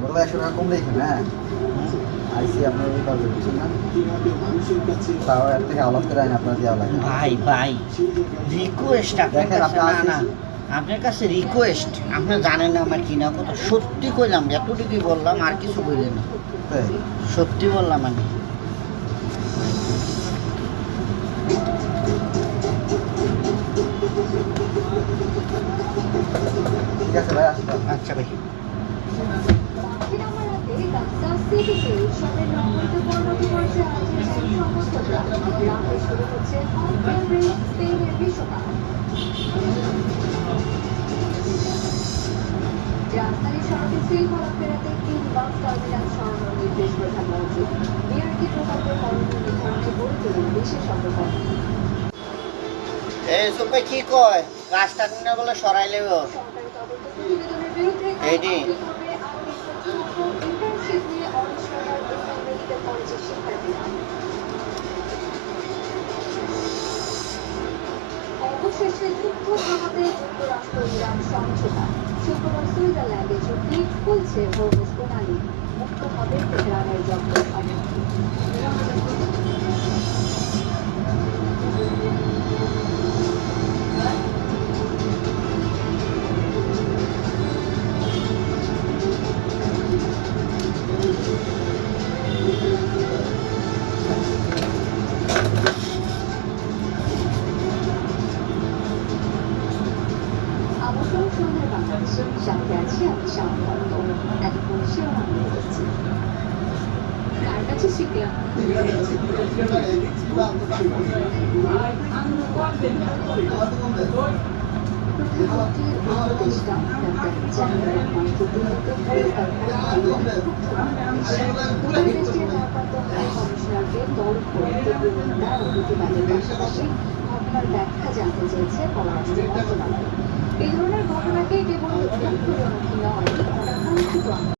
বড় ভাই 100 টাকা কম দেখেন। হ্যাঁ আইসি আপনার ওই কাজ করছেন না, তাও এর থেকে আলাদা করে আইন আপনার দেওয়া লাগে। ভাই ভাই রিকোয়েস্ট আপনার দেখেন, কাছে, আপনি না না আপনার কাছে রিকোয়েস্ট, আপনি জানেন না আমার কিনা কত, সত্যি কইলাম, এতটুকুই বললাম, আর কিছু কইলেন না, তাই সত্যি বললাম আমি। ঠিক আছে ভাই, আসতে আচ্ছা ভাই। রাজধানী সড়কে শৃঙ্খলা ফেরাতে 3 বাস টার্মিনাল সরানোর নির্দেশ প্রধানমন্ত্রী। বিআরটি প্রকল্পের করণীয় নির্ধারণে গড়ে তুলুন বিশেষ অগ্রগতি। এই সুপে কি কয়, রাস্তা না বলে সরাইলে সরকারি তদন্ত প্রতিবেদনের বিরুদ্ধে এইটি ইন্টার্নশিপ নিয়ে অনিশ্চয়তার মেডিকেল কলেজের শিক্ষার্থীরা। অবশেষে যুদ্ধ থামাতে যুক্তরাষ্ট্র ইরান সমঝোতা। শুক্রবার সুইজারল্যান্ডে চুক্তি খুলছে হরমুজ প্রণালী। মুক্ত হবে তেহরানের জব্দ সম্পত্তি। আমন্ত্রণ সন্ধ্যায় বাংলাদেশে সাথে আছি আমি সামন্ত। এতক্ষণ শিরোনাম নিয়ে যাচ্ছি। কার কাছে শিখলাম? প্রধানমন্ত্রীর উপদেষ্টা ডাক্তার জাহাঙ্গীর রহমান প্রতিনিধিত্ব উপদেষ্টির ভারপ্রাপ্ত হাই কমিশনারকে তলব করে তীব্র নিন্দা ও প্রতিবাদের পাশাপাশি ঘটনার ব্যাখ্যা জানতে চেয়েছে পররাষ্ট্র মন্ত্রণালয়।